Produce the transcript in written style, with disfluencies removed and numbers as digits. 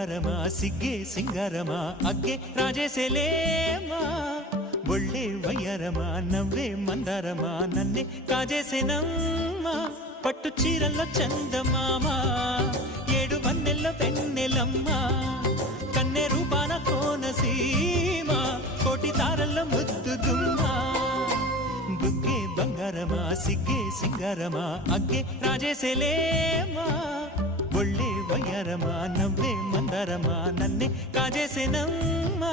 బంగారమా సిగ్గే సింగారమా అగ్గే రాజేసేలేమా ఒళ్ళే వయ్యారమా నవ్వే మందారమా నన్నే కాజేసేనమ్మా పట్టు చీరల్లో చందమామా ఏడు వన్నెల్లో వెన్నెలమ్మా కన్నె రూపాన కోనసీమ కోటి తారల్లో ముద్దుగుమ్మా బుగ్గే బంగారమా సిగ్గే సింగారమా అగ్గే రాజేసేలేమా ఒళ్ళే వయ్యారమా నవ్వే మందారమా నన్నే కాజేసేనమ్మా